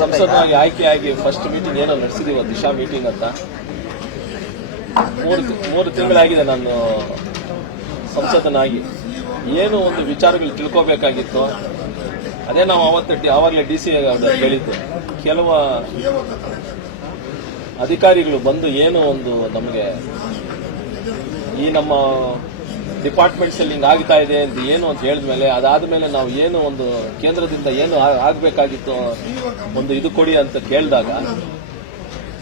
ಸಂಸದನಾಗಿ ಆಯ್ಕೆಯಾಗಿ first meeting ಏನೋ ನಡೆಸಿದೀವಿ Disha meeting ಅಂತ. ಮೂರು ಮೂರು ತಿಂಗಳಾಗಿದೆ ನಾನು ಸಂಸದನಾಗಿ. ಏನು ಒಂದು ವಿಚಾರಗಳು ತಿಳ್ಕೋಬೇಕಾಗಿತ್ತು. ಅದೇ ನಾವು ಅವತ್ತು ಆವಾಗಲೇ ಡಿ ಸಿ ಹೇಳಿದ್ದು, ಕೆಲವು ಅಧಿಕಾರಿಗಳು ಬಂದು ಏನು ಒಂದು ನಮಗೆ ಈ ನಮ್ಮ ಡಿಪಾರ್ಟ್ಮೆಂಟ್ಸ್ ಅಲ್ಲಿ ಹಿಂಗ್ ಆಗ್ತಾ ಇದೆ ಅಂತ ಏನು ಅಂತ ಹೇಳಿದ್ಮೇಲೆ ಅದಾದ್ಮೇಲೆ ನಾವು ಏನು ಒಂದು ಕೇಂದ್ರದಿಂದ ಏನು ಆಗ್ಬೇಕಾಗಿತ್ತು ಒಂದು ಇದು ಕೊಡಿ ಅಂತ ಕೇಳಿದಾಗ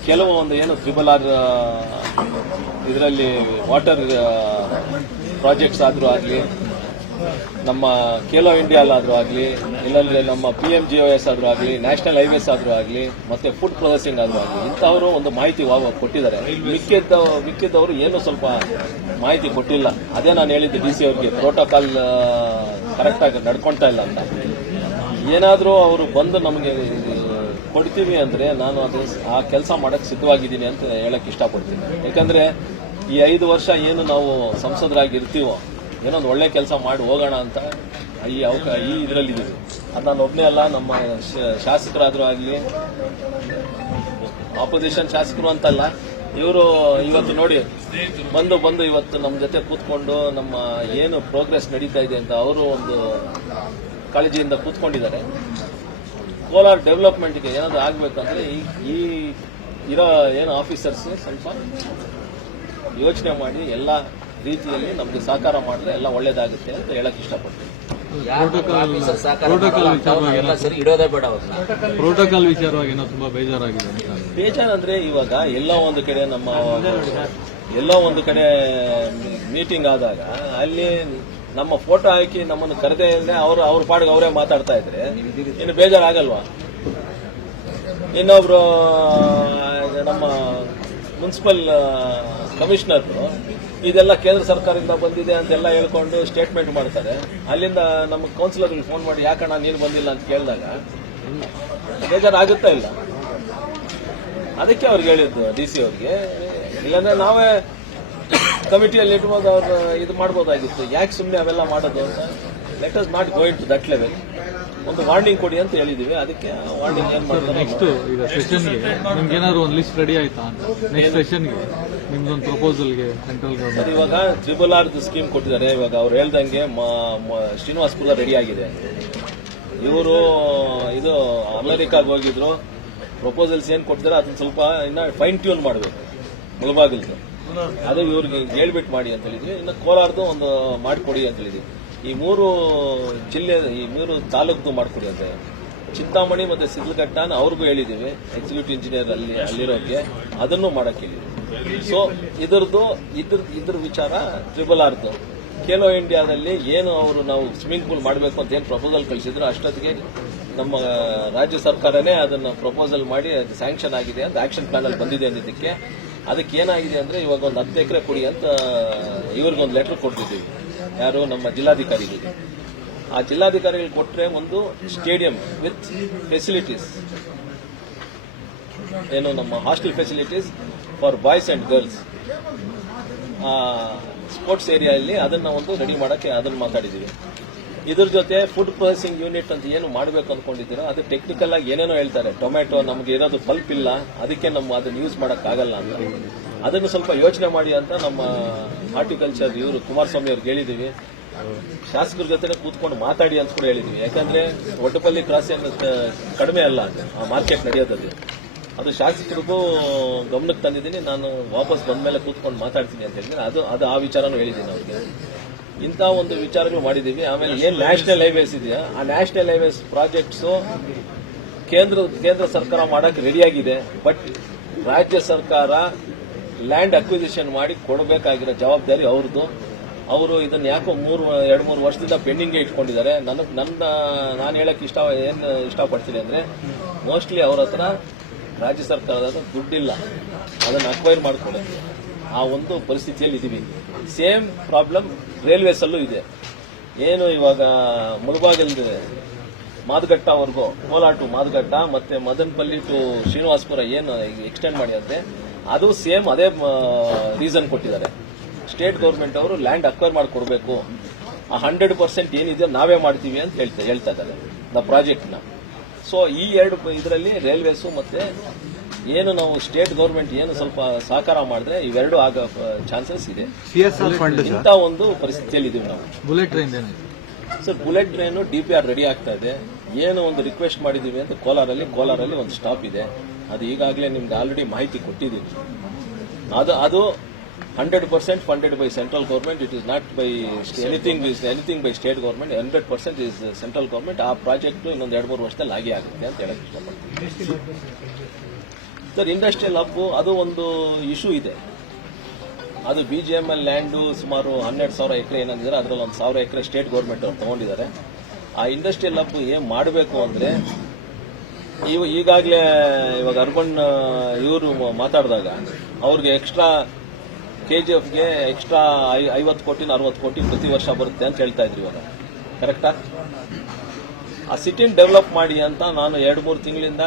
ಕೆಲವು ಒಂದು ಏನು ತ್ರಿಬಲ್ ಆರ್ ಇದರಲ್ಲಿ ವಾಟರ್ ಪ್ರಾಜೆಕ್ಟ್ಸ್ ಆದರೂ ಆಗಲಿ ನಮ್ಮ ಖೇಲೋ ಇಂಡಿಯಾಲಾದ್ರೂ ಆಗಲಿ, ಇಲ್ಲಾಂದ್ರೆ ನಮ್ಮ ಪಿ ಎಂ ಜಿ ಎಸ್ ಆದ್ರೂ ಆಗಲಿ ನ್ಯಾಷನಲ್ ಹೈವೇಸ್ ಆದ್ರೂ ಆಗಲಿ, ಮತ್ತೆ ಫುಡ್ ಪ್ರೊಸೆಸಿಂಗ್ ಆದ್ರೂ ಆಗಲಿ, ಇಂಥವರು ಒಂದು ಮಾಹಿತಿ ಕೊಟ್ಟಿದ್ದಾರೆ. ಮಿಕ್ಕಿದ್ದ ಮಿಕ್ಕಿದ್ದವರು ಏನು ಸ್ವಲ್ಪ ಮಾಹಿತಿ ಕೊಟ್ಟಿಲ್ಲ. ಅದೇ ನಾನು ಹೇಳಿದ್ದೆ ಡಿ ಸಿ ಅವ್ರಿಗೆ ಪ್ರೋಟೋಕಾಲ್ ಕರೆಕ್ಟಾಗಿ ನಡ್ಕೊಳ್ತಾ ಇಲ್ಲ ಅಂತ. ಏನಾದರೂ ಅವರು ಬಂದು ನಮಗೆ ಕೊಡ್ತೀವಿ ಅಂದ್ರೆ ನಾನು ಅದು ಆ ಕೆಲಸ ಮಾಡಕ್ ಸಿದ್ಧವಾಗಿದ್ದೀನಿ ಅಂತ ಹೇಳಕ್ ಇಷ್ಟಪಡ್ತೀನಿ. ಯಾಕಂದ್ರೆ ಈ ಐದು ವರ್ಷ ಏನು ನಾವು ಸಂಸದರಾಗಿ ಇರ್ತೀವೋ ಏನೋ ಒಂದು ಒಳ್ಳೆ ಕೆಲಸ ಮಾಡಿ ಹೋಗೋಣ ಅಂತ ಈ ಅವಕ, ಈ ಇದರಲ್ಲಿದ್ದೀವಿ. ಅದು ನಾನು ಒಬ್ಬನೇ ಅಲ್ಲ, ನಮ್ಮ ಶಾಸಕರಾದರೂ ಆಗಲಿ ಆಪೋಸಿಷನ್ ಶಾಸಕರು ಅಂತಲ್ಲ, ಇವರು ಇವತ್ತು ನೋಡಿ, ಬಂದು ಬಂದು ಇವತ್ತು ನಮ್ಮ ಜೊತೆ ಕೂತ್ಕೊಂಡು ನಮ್ಮ ಏನು ಪ್ರೋಗ್ರೆಸ್ ನಡೀತಾ ಇದೆ ಅಂತ ಅವರು ಒಂದು ಕಾಳಜಿಯಿಂದ ಕೂತ್ಕೊಂಡಿದ್ದಾರೆ. ಕೋಲಾರ ಡೆವಲಪ್ಮೆಂಟ್ಗೆ ಏನಾದರೂ ಆಗಬೇಕಂದ್ರೆ ಈ ಇರೋ ಏನು ಆಫೀಸರ್ಸ್ ಸ್ವಲ್ಪ ಯೋಚನೆ ಮಾಡಿ, ಎಲ್ಲ ರೀತಿಯಲ್ಲಿ ನಮಗೆ ಸಹಕಾರ ಮಾಡಿದ್ರೆ ಎಲ್ಲ ಒಳ್ಳೇದಾಗುತ್ತೆ ಅಂತ ಹೇಳಕ್ ಇಷ್ಟಪಡ್ತೀನಿ. ಪ್ರೋಟೋಕಾಲ್ ವಿಚಾರವಾಗಿ ಏನೋ ತುಂಬಾ ಬೇಜಾರಾಗಿದೆ ಅಂತ ಬೇಜಾರಂದ್ರೆ ಇವಾಗ ಎಲ್ಲ ಒಂದು ಕಡೆ ನಮ್ಮ ಎಲ್ಲ ಒಂದು ಕಡೆ ಮೀಟಿಂಗ್ ಆದಾಗ ಅಲ್ಲಿ ನಮ್ಮ ಫೋಟೋ ಹಾಕಿ ನಮ್ಮನ್ನು ಕರೆದೇ ಇದ್ರೆ ಅವರು ಅವ್ರ ಪಾಡಿಗೆ ಅವರೇ ಮಾತಾಡ್ತಾ ಇದ್ರೆ ಇನ್ನು ಬೇಜಾರಾಗಲ್ವಾ? ಇನ್ನೊಬ್ರು ನಮ್ಮ ಮುನ್ಸಿಪಲ್ ಕಮಿಷನರ್ ಇದೆಲ್ಲ ಕೇಂದ್ರ ಸರ್ಕಾರದಿಂದ ಬಂದಿದೆ ಅಂತೆಲ್ಲ ಹೇಳ್ಕೊಂಡು ಸ್ಟೇಟ್ಮೆಂಟ್ ಮಾಡ್ತಾರೆ. ಅಲ್ಲಿಂದ ನಮ್ಮ ಕೌನ್ಸಿಲರ್ಗೆ ಫೋನ್ ಮಾಡಿ ಯಾಕಣ್ಣ ನೀರು ಬಂದಿಲ್ಲ ಅಂತ ಕೇಳಿದಾಗ ಬೇಜಾರಾಗುತ್ತಾ ಇಲ್ಲ. ಅದಕ್ಕೆ ಅವ್ರಿಗೆ ಹೇಳಿದ್ದು ಡಿ ಸಿ ಅವ್ರಿಗೆ ಇಲ್ಲಾಂದ್ರೆ ನಾವೇ ಕಮಿಟಿಯಲ್ಲಿ ಇಟ್ಬೋದು ಅವ್ರು ಇದು ಮಾಡ್ಬೋದಾಗಿತ್ತು. ಯಾಕೆ ಸುಮ್ಮನೆ ಅವೆಲ್ಲ ಮಾಡೋದು ಅಂತ? Let us not going to that level ಒಂದು ವಾರ್ನಿಂಗ್ ಕೊಡಿ ಅಂತ ಹೇಳಿದೀವಿ. ಅದಕ್ಕೆ ವಾರ್ನಿಂಗ್ ಏನ್ ಮಾಡ್ತಾರೆ? ನೆಕ್ಸ್ಟ್ ಈಗ ಸೆಷನ್ಗೆ ನಿಮ್ಗೆ ಏನಾದ್ರು ಒಂದು ಲಿಸ್ಟ್ ರೆಡಿ ಆಯ್ತಾ ಅಂತ? ನೆಕ್ಸ್ಟ್ ಸೆಷನ್ಗೆ ನಿಮ್ದೊಂದು ಪ್ರಪೋಸಲ್ಗೆ ಸೆಂಟ್ರಲ್ ಇವಾಗ ಟ್ರಿಬಲ್ ಆರ್ ಸ್ಕೀಮ್ ಕೊಟ್ಟಿದ್ದಾರೆ. ಇವಾಗ ಅವ್ರು ಹೇಳ್ದಂಗೆ ಶ್ರೀನಿವಾಸ್ಪುರ ರೆಡಿ ಆಗಿದೆ ಇವರು, ಇದು ಅಮೆರಿಕಾಗೆ ಹೋಗಿದ್ರು. ಪ್ರಪೋಸಲ್ಸ್ ಏನ್ ಕೊಟ್ಟಿದ್ದಾರೆ ಅದನ್ನ ಸ್ವಲ್ಪ ಇನ್ನ ಫೈನ್ ಟ್ಯೂನ್ ಮಾಡಬೇಕು. ಮುಳಬಾಗಿಲ್ದು. ಅದು ಇವ್ರಿಗೆ ಹೇಳ್ಬಿಟ್ಟು ಮಾಡಿ ಅಂತ ಹೇಳಿದ್ವಿ. ಇನ್ನು ಕೋಲಾರದು ಒಂದು ಮಾಡಿಕೊಡಿ ಅಂತ ಹೇಳಿದ್ವಿ. ಈ ಮೂರು ಜಿಲ್ಲೆ, ಈ ಮೂರು ತಾಲೂಕು ಮಾಡಿಕೊಡಿ ಅಂತ ಚಿಂತಾಮಣಿ ಮತ್ತೆ ಸಿದ್ಲಘಟ್ಟನ ಅವ್ರಿಗೂ ಹೇಳಿದ್ದೀವಿ ಎಕ್ಸಿಕ್ಯೂಟಿವ್ ಇಂಜಿನಿಯರ್ ಅಲ್ಲಿ ಅಲ್ಲಿರೋಕ್ಕೆ ಅದನ್ನು ಮಾಡಕ್ಕೆ ಸೊ ಇದ್ರದ್ದು, ಇದ್ರ ಇದ್ರ ವಿಚಾರ ಟ್ರಿಬಲ್ ಆರ್ದು ಖೇಲೋ ಇಂಡಿಯಾದಲ್ಲಿ ಏನು ಅವರು ನಾವು ಸ್ವಿಮ್ಮಿಂಗ್ ಪೂಲ್ ಮಾಡಬೇಕು ಅಂತ ಏನು ಪ್ರಪೋಸಲ್ ಕಳಿಸಿದ್ರು, ಅಷ್ಟೊತ್ತಿಗೆ ನಮ್ಮ ರಾಜ್ಯ ಸರ್ಕಾರನೇ ಅದನ್ನು ಪ್ರಪೋಸಲ್ ಮಾಡಿ ಅದು ಸ್ಯಾಂಕ್ಷನ್ ಆಗಿದೆ ಅಂತ ಆಕ್ಷನ್ ಪ್ಲಾನ್ ಅಲ್ಲಿ ಬಂದಿದೆ ಅಂದಿದ್ದಕ್ಕೆ. ಅದಕ್ಕೆ ಏನಾಗಿದೆ ಅಂದ್ರೆ ಇವಾಗ ಒಂದು ಹತ್ತು ಎಕರೆ ಕೊಡಿ ಅಂತ, ಇವ್ರಿಗೊಂದು ಲೆಟರ್ ಕೊಡ್ತಿದ್ದೀವಿ. ಯಾರು? ನಮ್ಮ ಜಿಲ್ಲಾಧಿಕಾರಿಗಳಿಗೆ. ಆ ಜಿಲ್ಲಾಧಿಕಾರಿಗಳು ಕೊಟ್ಟರೆ ಒಂದು ಸ್ಟೇಡಿಯಂ ವಿತ್ ಫೆಸಿಲಿಟೀಸ್ ಏನು ನಮ್ಮ hostel facilities for boys and girls sports ಏರಿಯಲ್ಲಿ ಅದನ್ನ ಒಂದು ರೆಡಿ ಮಾಡೋಕ್ಕೆ ಅದನ್ನ ಮಾತಾಡಿದೀವಿ. ಇದ್ರ ಜೊತೆ ಫುಡ್ ಪ್ರೊಸೆಸಿಂಗ್ ಯೂನಿಟ್ ಅಂತ ಏನು ಮಾಡಬೇಕು ಅಂದ್ಕೊಂಡಿದ್ದೀರೋ ಅದು ಟೆಕ್ನಿಕಲ್ ಆಗಿ ಏನೇನೋ ಹೇಳ್ತಾರೆ. ಟೊಮ್ಯಾಟೊ ನಮ್ಗೆ ಇರೋದು ಪಲ್ಪ್ ಇಲ್ಲ, ಅದಕ್ಕೆ ನಮ್ಮ ಅದನ್ನ ಯೂಸ್ ಮಾಡೋಕ್ಕಾಗಲ್ಲ ಅಂತ. ಅದನ್ನು ಸ್ವಲ್ಪ ಯೋಚನೆ ಮಾಡಿ ಅಂತ ನಮ್ಮ ಹಾರ್ಟಿಕಲ್ಚರ್ ಇವರು ಕುಮಾರಸ್ವಾಮಿ ಅವ್ರಿಗೆ ಹೇಳಿದೀವಿ. ಶಾಸಕರ ಜೊತೆ ಕೂತ್ಕೊಂಡು ಮಾತಾಡಿ ಅಂತ ಕೂಡ ಹೇಳಿದ್ವಿ. ಯಾಕಂದ್ರೆ ಒಟ್ಟಪಲ್ಲಿ ಅನ್ನೋದು ಕಡಿಮೆ ಅಲ್ಲ ಆ ಮಾರ್ಕೆಟ್ ನಡೆಯೋದಲ್ಲಿ ಅದು ಶಾಸಕರಿಗೂ ಗಮನಕ್ಕೆ ತಂದಿದ್ದೀನಿ. ನಾನು ವಾಪಸ್ ಬಂದ ಮೇಲೆ ಕೂತ್ಕೊಂಡು ಮಾತಾಡ್ತೀನಿ ಅಂತ ಹೇಳಿದ್ರೆ ಅದು ಅದು ಆ ವಿಚಾರನೂ ಹೇಳಿದ್ದೀನಿ ಅವ್ರಿಗೆ. ಇಂಥ ಒಂದು ವಿಚಾರಗಳು ಮಾಡಿದ್ದೀವಿ. ಆಮೇಲೆ ಏನು ನ್ಯಾಷನಲ್ ಹೈವೇಸ್ ಇದೆಯಾ? ಆ ನ್ಯಾಷನಲ್ ಹೈವೇಸ್ ಪ್ರಾಜೆಕ್ಟ್ಸು ಕೇಂದ್ರ ಕೇಂದ್ರ ಸರ್ಕಾರ ಮಾಡಕ್ಕೆ ರೆಡಿಯಾಗಿದೆ ಬಟ್ ರಾಜ್ಯ ಸರ್ಕಾರ ಲ್ಯಾಂಡ್ ಅಕ್ವಿಸಿಷನ್ ಮಾಡಿ ಕೊಡಬೇಕಾಗಿರೋ ಜವಾಬ್ದಾರಿ ಅವ್ರದ್ದು. ಅವರು ಇದನ್ನ ಯಾಕೋ ಮೂರು, ಎರಡು, ಮೂರು ವರ್ಷದಿಂದ ಪೆಂಡಿಂಗ್ಗೆ ಇಟ್ಕೊಂಡಿದ್ದಾರೆ. ನನಗೆ ನನ್ನ, ನಾನು ಹೇಳಕ್ ಇಷ್ಟ, ಏನು ಇಷ್ಟಪಡ್ತೀನಿ ಅಂದ್ರೆ, ಮೋಸ್ಟ್ಲಿ ಅವ್ರ ಹತ್ರ ರಾಜ್ಯ ಸರ್ಕಾರದ ದುಡ್ಡಿಲ್ಲ. ಅದನ್ನು ಅಕ್ವೈರ್ ಮಾಡ್ಕೊಳ್ಳೋದು. ಆ ಒಂದು ಪರಿಸ್ಥಿತಿಯಲ್ಲಿ ಇದೀವಿ. ಸೇಮ್ ಪ್ರಾಬ್ಲಮ್ ರೈಲ್ವೇಸಲ್ಲೂ ಇದೆ. ಏನು ಇವಾಗ ಮುಳಬಾಗಿಲ್ ಮಾದಘಟ್ಟವರೆಗೂ ಕೋಲಾ ಟು ಮಾದಗಟ್ಟ, ಮತ್ತೆ ಮದನಪಲ್ಲಿ ಟು ಶ್ರೀನಿವಾಸಪುರ ಏನು ಎಕ್ಸ್ಟೆಂಡ್ ಮಾಡಿ ಮಾಡಿದಂತೆ ಅದು ಸೇಮ್ ಅದೇ ರೀಸನ್ ಕೊಟ್ಟಿದ್ದಾರೆ. ಸ್ಟೇಟ್ ಗೌರ್ಮೆಂಟ್ ಅವರು ಲ್ಯಾಂಡ್ ಅಕ್ವೈರ್ ಮಾಡಿಕೊಡ್ಬೇಕು ಆ ಹಂಡ್ರೆಡ್ ಪರ್ಸೆಂಟ್ ಏನಿದೆಯೋ ನಾವೇ ಮಾಡ್ತೀವಿ ಅಂತ ಹೇಳ್ತಾ ಹೇಳ್ತಾ ಇದ್ದಾರೆ ದ ಪ್ರಾಜೆಕ್ಟ್ನ ಸೊ ಈ ಎರಡು ಇದರಲ್ಲಿ ರೈಲ್ವೇಸು ಮತ್ತೆ ಏನು ನಾವು ಸ್ಟೇಟ್ ಗೌರ್ಮೆಂಟ್ ಏನು ಸ್ವಲ್ಪ ಸಹಕಾರ ಮಾಡಿದ್ರೆ ಇವೆರಡು ಆಗ ಚಾನ್ಸಸ್ ಇದೆ. ಇಂಥ ಒಂದು ಪರಿಸ್ಥಿತಿಯಲ್ಲಿ ಇದೀವಿ ನಾವು bullet train sir bullet train D P R ready ಆಗ್ತಾ ಇದೆ. ಏನು ಒಂದು ರಿಕ್ವೆಸ್ಟ್ ಮಾಡಿದ್ದೀವಿ ಅಂತ ಕೋಲಾರಲ್ಲಿ ಕೋಲಾರಲ್ಲಿ ಒಂದು ಸ್ಟಾಪ್ ಇದೆ. ಅದು ಈಗಾಗಲೇ ನಿಮ್ಗೆ ಆಲ್ರೆಡಿ ಮಾಹಿತಿ ಕೊಟ್ಟಿದ್ದೀವಿ ಅದು ಅದು hundred percent funded by central government it is not by anything is anything by state government hundred percent is central government ಆ ಪ್ರಾಜೆಕ್ಟ್ ಇನ್ನೊಂದು ಎರಡು ಮೂರು ವರ್ಷದಲ್ಲಿ ಆಗೇ ಆಗುತ್ತೆ ಅಂತ ಹೇಳಕ್ ಇಷ್ಟಪಡ್ತೀನಿ. ಸರ್ ಇಂಡಸ್ಟ್ರಿಯಲ್ ಹಬ್ಬು ಅದು ಒಂದು ಇಶ್ಯೂ ಇದೆ. ಅದು B G M L land ಸುಮಾರು ಹನ್ನೆರಡು ಸಾವಿರ ಎಕರೆ ಏನಂದಿದ್ದಾರೆ ಅದರಲ್ಲಿ ಒಂದು ಸಾವಿರ ಎಕರೆ ಸ್ಟೇಟ್ ಗೌರ್ಮೆಂಟ್ ಅವ್ರು ತಗೊಂಡಿದ್ದಾರೆ. ಆ ಇಂಡಸ್ಟ್ರಿಯಲ್ ಹಬ್ ಏನು ಮಾಡಬೇಕು ಅಂದರೆ, ಇವ ಈಗಾಗಲೇ ಇವಾಗ ಅರ್ಬನ್, ಇವರು ಮಾತಾಡಿದಾಗ ಅವ್ರಿಗೆ ಎಕ್ಸ್ಟ್ರಾ ಕೆ ಜಿ ಎಫ್ಗೆ ಎಕ್ಸ್ಟ್ರಾ ಐವತ್ತು ಕೋಟಿ ಅರವತ್ತು ಕೋಟಿ ಪ್ರತಿ ವರ್ಷ ಬರುತ್ತೆ ಅಂತ ಹೇಳ್ತಾ ಇದ್ರಿ ಇವಾಗ. ಕರೆಕ್ಟಾ ಆ? ಸಿಟಿನ ಡೆವಲಪ್ ಮಾಡಿ ಅಂತ ನಾನು ಎರಡು, ಮೂರು ತಿಂಗಳಿಂದ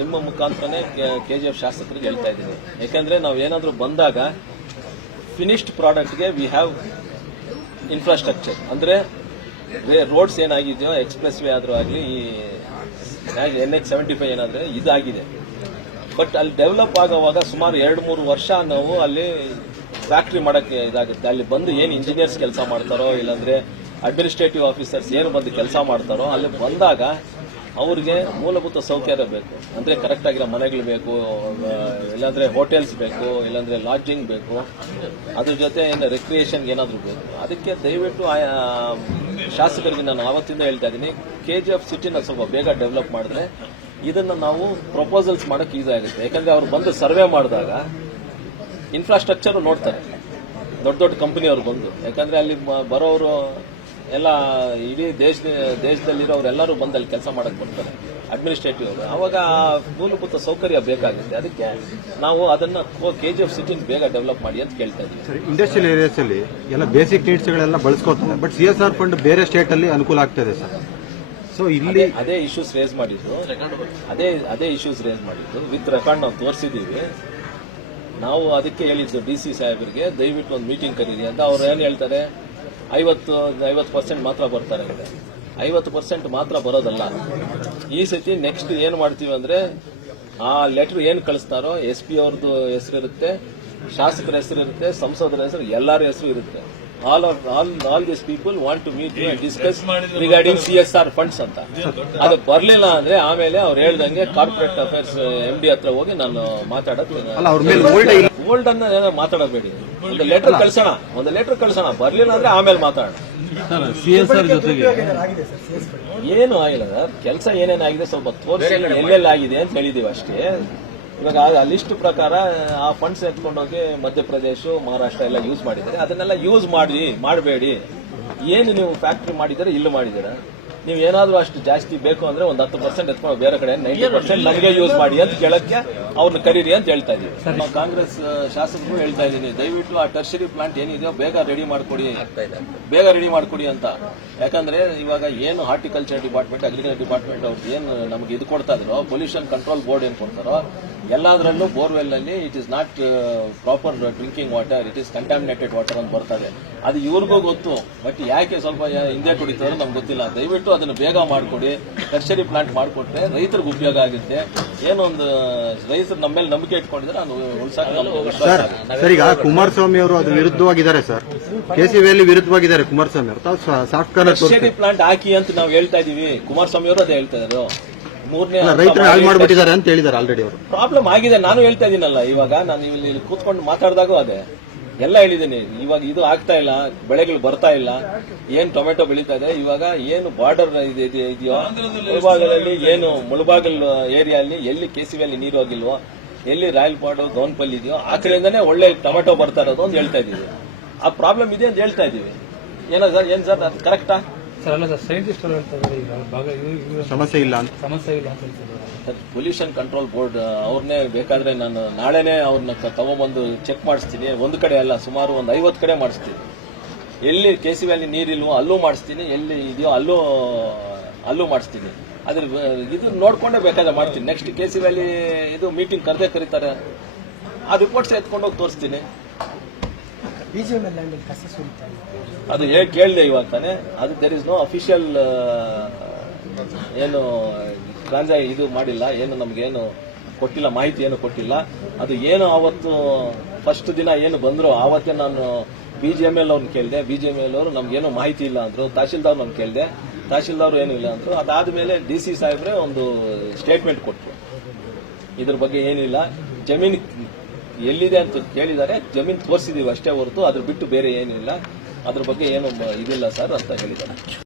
ನಿಮ್ಮ ಮುಖಾಂತರನೇ ಕೆ ಜಿ ಎಫ್ ಶಾಸಕರಿಗೆ ಹೇಳ್ತಾ ಇದ್ದೀನಿ. ಯಾಕೆಂದ್ರೆ ನಾವು ಏನಾದರೂ ಬಂದಾಗ ಫಿನಿಶ್ಡ್ ಪ್ರಾಡಕ್ಟ್ಗೆ ವಿ ಹ್ಯಾವ್ ಇನ್ಫ್ರಾಸ್ಟ್ರಕ್ಚರ್ ಅಂದರೆ ರೋಡ್ಸ್ ಏನಾಗಿದೆಯೋ ಎಕ್ಸ್ಪ್ರೆಸ್ ವೇ ಆದರೂ ಆಗಲಿ, ಈ ಎನ್ ಎಚ್ ಸೆವೆಂಟಿ ಫೈವ್ ಏನಾದರೆ ಇದಾಗಿದೆ. ಬಟ್ ಅಲ್ಲಿ ಡೆವಲಪ್ ಆಗೋವಾಗ ಸುಮಾರು ಎರಡು, ಮೂರು ವರ್ಷ ನಾವು ಅಲ್ಲಿ ಫ್ಯಾಕ್ಟ್ರಿ ಮಾಡೋಕ್ಕೆ ಇದಾಗುತ್ತೆ. ಅಲ್ಲಿ ಬಂದು ಏನು ಇಂಜಿನಿಯರ್ಸ್ ಕೆಲಸ ಮಾಡ್ತಾರೋ, ಇಲ್ಲಾಂದ್ರೆ ಅಡ್ಮಿನಿಸ್ಟ್ರೇಟಿವ್ ಆಫೀಸರ್ಸ್ ಏನು ಬಂದು ಕೆಲಸ ಮಾಡ್ತಾರೋ, ಅಲ್ಲಿ ಬಂದಾಗ ಅವ್ರಿಗೆ ಮೂಲಭೂತ ಸೌಕರ್ಯ ಬೇಕು. ಅಂದರೆ ಕರೆಕ್ಟ್ ಆಗಿರೋ ಮನೆಗಳು ಬೇಕು ಇಲ್ಲಾಂದರೆ ಹೋಟೆಲ್ಸ್ ಬೇಕು, ಇಲ್ಲಾಂದ್ರೆ ಲಾಡ್ಜಿಂಗ್ ಬೇಕು. ಅದ್ರ ಜೊತೆ ಏನು ರೆಕ್ರಿಯೇಷನ್ ಏನಾದರೂ ಬೇಕು. ಅದಕ್ಕೆ ದಯವಿಟ್ಟು ಆಯಾ ಶಾಸಕರಿಗೆ ನಾನು ಆವತ್ತಿಂದ ಹೇಳ್ತಾ ಇದ್ದೀನಿ ಕೆ ಜಿ ಎಫ್ ಸಿಟಿನ ಸ್ವಲ್ಪ ಬೇಗ ಡೆವಲಪ್ ಮಾಡಿದ್ರೆ ಇದನ್ನ ನಾವು ಪ್ರಪೋಸಲ್ಸ್ ಮಾಡಕ್ಕೆ ಈಸಿ ಆಗುತ್ತೆ. ಯಾಕಂದ್ರೆ ಅವ್ರು ಬಂದು ಸರ್ವೆ ಮಾಡಿದಾಗ ಇನ್ಫ್ರಾಸ್ಟ್ರಕ್ಚರ್ ನೋಡ್ತಾರೆ. ದೊಡ್ಡ ದೊಡ್ಡ ಕಂಪನಿಯವ್ರು ಬಂದು. ಯಾಕಂದ್ರೆ ಅಲ್ಲಿ ಬರೋರು ಎಲ್ಲ ಇಡೀ ದೇಶ ದೇಶದಲ್ಲಿರೋರು ಎಲ್ಲರೂ ಬಂದು ಅಲ್ಲಿ ಕೆಲಸ ಮಾಡಕ್ ಬರ್ತಾರೆ. ಅಡ್ಮಿನಿಸ್ಟ್ರೇಟಿವ್ ಅವರು. ಅವಾಗ ಆ ಮೂಲಭೂತ ಸೌಕರ್ಯ ಬೇಕಾಗುತ್ತೆ. ಅದಕ್ಕೆ ನಾವು ಅದನ್ನ ಕೆ ಜಿ ಎಫ್ ಸಿಟಿನ ಬೇಗ ಡೆವಲಪ್ ಮಾಡಿ ಅಂತ ಕೇಳ್ತಾ ಇದ್ದೀವಿ ಸರ್ ಇಂಡಸ್ಟ್ರಿಯಲ್ ಏರಿಯಾಸ್ ಅಲ್ಲಿ ಎಲ್ಲ ಬೇಸಿಕ್ ನೀಡ್ಸ್ ಗಳೆಲ್ಲ ಬಳಸ್ಕೊತಾರೆ but C S R fund ಬೇರೆ ಸ್ಟೇಟ್ ಅಲ್ಲಿ ಅನುಕೂಲ ಆಗ್ತದೆ ಸರ್. ಸೊ ಇಲ್ಲಿ ಅದೇ- ಅದೇ ಇಶ್ಯೂಸ್ ರೇಸ್ ಮಾಡಿದ್ರು ಅದೇ ಅದೇ ಇಶ್ಯೂಸ್ ರೇಸ್ ಮಾಡಿದ್ರು ವಿತ್ ರೆಕಾರ್ಡ್ ನಾವು ತೋರಿಸಿದೀವಿ ನಾವು ಅದಕ್ಕೆ ಹೇಳಿದ್ದು ಡಿ ಸಿ ಸಾಹೇಬರಿಗೆ, ದಯವಿಟ್ಟು ಒಂದು ಮೀಟಿಂಗ್ ಕರೀರಿ ಅಂತ ಅವ್ರು ಏನು ಹೇಳ್ತಾರೆ? ಐವತ್ತು ಐವತ್ತು ಪರ್ಸೆಂಟ್ ಮಾತ್ರ ಬರ್ತಾರೆ. ಅಂತ ಐವತ್ತು ಪರ್ಸೆಂಟ್ ಮಾತ್ರ ಬರೋದಲ್ಲ. ಈ ಸತಿ ನೆಕ್ಸ್ಟ್ ಏನು ಮಾಡ್ತೀವಿ ಅಂದರೆ, ಆ ಲೆಟ್ರ್ ಏನು ಕಳಿಸ್ತಾರೋ ಎಸ್ ಪಿ ಅವ್ರದ್ದು ಹೆಸರು ಇರುತ್ತೆ ಶಾಸಕರ ಹೆಸರು ಇರುತ್ತೆ ಸಂಸದರ ಹೆಸರು, ಎಲ್ಲರ ಹೆಸರು ಇರುತ್ತೆ. All of all all this people want to meet discuss regarding C S R funds ಅಂತ. ಅದು ಬರಲಿಲ್ಲ ಅಂದ್ರೆ ಆಮೇಲೆ ಅವ್ರು ಹೇಳ್ದಂಗೆ ಕಾರ್ಪೊರೇಟ್ ಅಫೇರ್ಸ್ ಎಂ ಡಿ ಹತ್ರ ಹೋಗಿ ನಾನು ಮಾತಾಡೋದು ಅಲ್ಲ ಅವ್ರ ಮೇಲೆ ಓಲ್ಡ್ ಇಲ್ಲ. ಓಲ್ಡ್ ಅನ್ನ ಮಾತಾಡಬೇಡಿ. ಒಂದು ಲೆಟರ್ ಕಳ್ಸೋಣ ಒಂದು ಲೆಟರ್ ಕಳ್ಸೋಣ. ಬರ್ಲಿಲ್ಲ ಅಂದ್ರೆ ಆಮೇಲೆ ಮಾತಾಡೋಣ. ಏನು ಆಗಿಲ್ಲ ಸರ್. ಕೆಲಸ ಏನೇನಾಗಿದೆ ಸ್ವಲ್ಪ ತೋರಿಸಿ ಎಲ್ಲೆಲ್ಲಿ ಆಗಿದೆ ಅಂತ ಹೇಳಿದೀವಿ ಅಷ್ಟೇ. ಇವಾಗ ಆ ಲಿಸ್ಟ್ ಪ್ರಕಾರ, ಆ ಫಂಡ್ಸ್ ಎತ್ಕೊಂಡೋಗಿ ಮಧ್ಯಪ್ರದೇಶ, ಮಹಾರಾಷ್ಟ್ರ ಎಲ್ಲ ಯೂಸ್ ಮಾಡಿದ್ದಾರೆ. ಅದನ್ನೆಲ್ಲ ಯೂಸ್ ಮಾಡಿ, ಮಾಡಬೇಡಿ. ಏನು ನೀವು ಫ್ಯಾಕ್ಟ್ರಿ ಮಾಡಿದ್ದೀರಾ, ಇಲ್ಲಿ ಮಾಡಿದ್ದೀರಾ? ನೀವು ಏನಾದ್ರೂ ಅಷ್ಟು ಜಾಸ್ತಿ ಬೇಕು ಅಂದ್ರೆ ಒಂದು ಹತ್ತು ಪರ್ಸೆಂಟ್ ಎತ್ಕೊಂಡು ಬೇರೆ ಕಡೆ ನೈಂಟಿ ಪರ್ಸೆಂಟ್ ನಮಗೆ ಯೂಸ್ ಮಾಡಿ ಅಂತ ಕೇಳಕ್ಕೆ ಅವ್ರನ್ನ ಕರೀರಿ ಅಂತ ಹೇಳ್ತಾ ಇದೀವಿ ಕಾಂಗ್ರೆಸ್ ಶಾಸಕರು ಹೇಳ್ತಾ ಇದ್ದೀನಿ. ದಯವಿಟ್ಟು ಆ ಟರ್ಷರಿ ಪ್ಲಾಂಟ್ ಏನಿದೆಯೋ ಬೇಗ ರೆಡಿ ಮಾಡ್ಕೊಡಿ. ಬೇಗ ರೆಡಿ ಮಾಡ್ಕೊಡಿ ಅಂತ. ಯಾಕಂದ್ರೆ ಇವಾಗ ಏನು ಹಾರ್ಟಿಕಲ್ಚರ್ ಡಿಪಾರ್ಟ್ಮೆಂಟ್ ಅಗ್ರಿಕಲ್ಚರ್ ಡಿಪಾರ್ಟ್ಮೆಂಟ್ ಅವ್ರು ಏನು ನಮ್ಗೆ ಇದು ಕೊಡ್ತಾ ಇದ್ರು ಪೊಲ್ಯೂಷನ್ ಕಂಟ್ರೋಲ್ ಬೋರ್ಡ್ ಏನ್ ಕೊಡ್ತಾರೋ ಎಲ್ಲದರಲ್ಲೂ ಬೋರ್ವೆಲ್ ಅಲ್ಲಿ it is not proper drinking water it is contaminated water ಅಂತ ಬರ್ತದೆ ಅದು ಇವ್ರಿಗೂ ಗೊತ್ತು ಬಟ್ ಯಾಕೆ ಸ್ವಲ್ಪ ಹಿಂದೆ ಕುಡಿತಾರೋ ನಮ್ಗೆ ಗೊತ್ತಿಲ್ಲ. ದಯವಿಟ್ಟು ಅದನ್ನು ಬೇಗ ಮಾಡಿಕೊಡಿ ಟರ್ಷರಿ ಪ್ಲಾಂಟ್ ಮಾಡಿಕೊಟ್ರೆ ರೈತರಿಗೆ ಉಪಯೋಗ ಆಗುತ್ತೆ. ಏನೊಂದು ರೈತರು ನಮ್ಮ ಮೇಲೆ ನಂಬಿಕೆ ಇಟ್ಕೊಂಡಿದ್ರೆ ನಾನು ಸರಿ ಸರ್ ಈಗ ಕುಮಾರಸ್ವಾಮಿ ಅವರು ಅದು ವಿರುದ್ಧವಾಗಿದ್ದಾರೆ ಸರ್. ಕೆ ಸಿ ಅಲ್ಲಿ ವಿರುದ್ಧವಾಗಿದ್ದಾರೆ ಕುಮಾರಸ್ವಾಮಿ ಅವರು. ತಾವು ಸಾಫ್ಟ್ ಕಾರ್ನರ್ ಪ್ಲಾಂಟ್ ಹಾಕಿ ಅಂತ ನಾವು ಹೇಳ್ತಾ ಇದೀವಿ ಕುಮಾರಸ್ವಾಮಿ ಅವರು ಅದೇ ಹೇಳ್ತಾ ಇದ್ರು ಮೂರನೇ ರೈತರ ಹಾಳು ಮಾಡಿಬಿಟ್ಟಿದ್ದಾರೆ ಅಂತ ಹೇಳಿದ್ದಾರೆ ಆಲ್ರೆಡಿ ಅವರು. ಪ್ರಾಬ್ಲಮ್ ಆಗಿದೆ. ನಾನು ಹೇಳ್ತಾ ಇದೀನಲ್ಲ ಇವಾಗ ನಾನು ಇಲ್ಲಿ ಕೂತ್ಕೊಂಡು ಮಾತಾಡಿದಾಗೂ ಅದೇ. ಎಲ್ಲ ಹೇಳಿದ್ದೀನಿ. ಇವಾಗ ಇದು ಆಗ್ತಾ ಇಲ್ಲ ಬೆಳೆಗಳು ಬರ್ತಾ ಇಲ್ಲ. ಏನ್ ಟೊಮೆಟೊ ಬೆಳೀತಾ ಇದೆ? ಇವಾಗ ಏನು ಬಾರ್ಡರ್ ಇದೆಯೋ? ಮುಳಬಾಗಲಲ್ಲಿ ಏನು ಮುಳಬಾಗಲ್ ಏರಿಯಲ್ಲಿ ಎಲ್ಲಿ ಕೆಸಿವಿಯಲ್ಲಿ ನೀರು ಹೋಗಿಲ್ವೋ ಎಲ್ಲಿ ರಾಯಲ್ ರಾಯಲ್ಪಾಡು ಗೌನ್ಪಲ್ಲಿ ಇದೆಯೋ ಆ ಕಡೆಯಿಂದನೇ ಒಳ್ಳೆ ಟೊಮೆಟೊ ಬರ್ತಾ ಇರೋದು ಅಂತ ಹೇಳ್ತಾ ಇದೀವಿ. ಆ ಪ್ರಾಬ್ಲಮ್ ಇದೆ ಅಂತ ಹೇಳ್ತಾ ಇದೀವಿ. ಏನೋ ಸರ್ ಏನ್ ಸರ್ ಅದು ಕರೆಕ್ಟಾ ಸರ್ ಅಲ್ಲ ಸರ್ ಸೈಂಟಿಸ್ಟ್ ಅವರು ಈಗ ಭಾಗ ಸಮಸ್ಯೆ ಇಲ್ಲ ಅಂತ. ಸಮಸ್ಯೆ ಇಲ್ಲ ಅಂತ ಹೇಳ್ತಿದ್ದಾರೆ. ಪೊಲ್ಯೂಷನ್ ಕಂಟ್ರೋಲ್ ಬೋರ್ಡ್ ಅವ್ರನ್ನೇ ಬೇಕಾದ್ರೆ ನಾನು ನಾಳೆನೇ ಅವ್ರನ್ನ ತಗೊಂಡ್ಬಂದು ತಗೊಂಬಂದು ಚೆಕ್ ಮಾಡಿಸ್ತೀನಿ. ಒಂದು ಕಡೆ ಅಲ್ಲ ಸುಮಾರು ಒಂದು ಐವತ್ತು ಕಡೆ ಮಾಡಿಸ್ತೀನಿ. ಎಲ್ಲಿ ಕೆ ಸಿ ವ್ಯಾಲಿ ನೀರಿಲ್ವೋ ಅಲ್ಲೂ ಮಾಡಿಸ್ತೀನಿ ಎಲ್ಲಿ ಇದೆಯೋ ಅಲ್ಲೂ ಅಲ್ಲೂ ಮಾಡಿಸ್ತೀನಿ. ಅದ್ರ ಇದು ನೋಡ್ಕೊಂಡೇ ಬೇಕಾದ್ರೆ ಮಾಡ್ತೀನಿ. ನೆಕ್ಸ್ಟ್ ಕೆ ಸಿ ವ್ಯಾಲಿ ಇದು ಮೀಟಿಂಗ್ ಕರೆದೇ ಕರೀತಾರೆ. ಆ ರಿಪೋರ್ಟ್ಸ್ ಎತ್ಕೊಂಡೋಗಿ ತೋರಿಸ್ತೀನಿ. ಅದು ಹೇಗೆ ಕೇಳಿದೆ ಇವಾಗ ತಾನೆ? ಅದು ದೇರ್ ಇಸ್ ನೋ ಅಫಿಷಿಯಲ್ ಏನು ಟ್ರಾನ್ಸಾ ಇದು ಮಾಡಿಲ್ಲ, ಏನು ನಮ್ಗೇನು ಕೊಟ್ಟಿಲ್ಲ, ಮಾಹಿತಿ ಏನು ಕೊಟ್ಟಿಲ್ಲ. ಅದು ಏನು ಅವತ್ತು ಫಸ್ಟ್ ದಿನ ಏನು ಬಂದ್ರು ಆವತ್ತೇ ನಾನು ಬಿ ಜಿ ಎಂ ಎಲ್ ಅವ್ರನ್ನ ಕೇಳಿದೆ. ಬಿ ಜಿ ಎಲ್ ಅವರು ನಮ್ಗೇನು ಮಾಹಿತಿ ಇಲ್ಲ ಅಂದ್ರು, ತಹಶೀಲ್ದಾರ್ ನಾನು ಕೇಳಿದೆ. ತಹಶೀಲ್ದಾರ್ ಏನು ಇಲ್ಲ ಅಂದ್ರು, ಅದಾದ್ಮೇಲೆ ಡಿ ಸಿ ಸಾಹೇಬ್ರೆ ಒಂದು ಸ್ಟೇಟ್ಮೆಂಟ್ ಕೊಟ್ಟರು ಇದ್ರ ಬಗ್ಗೆ ಏನಿಲ್ಲ. ಜಮೀನು ಎಲ್ಲಿದೆ ಅಂತ ಕೇಳಿದ್ದಾರೆ ಜಮೀನು ತೋರಿಸಿದೀವಿ ಅಷ್ಟೇ ಹೊರತು, ಅದ್ರ ಬಿಟ್ಟು ಬೇರೆ ಏನಿಲ್ಲ. ಅದ್ರ ಬಗ್ಗೆ ಏನು ಇದಿಲ್ಲ ಸರ್ ಅಂತ ಹೇಳಿದ್ದಾರೆ.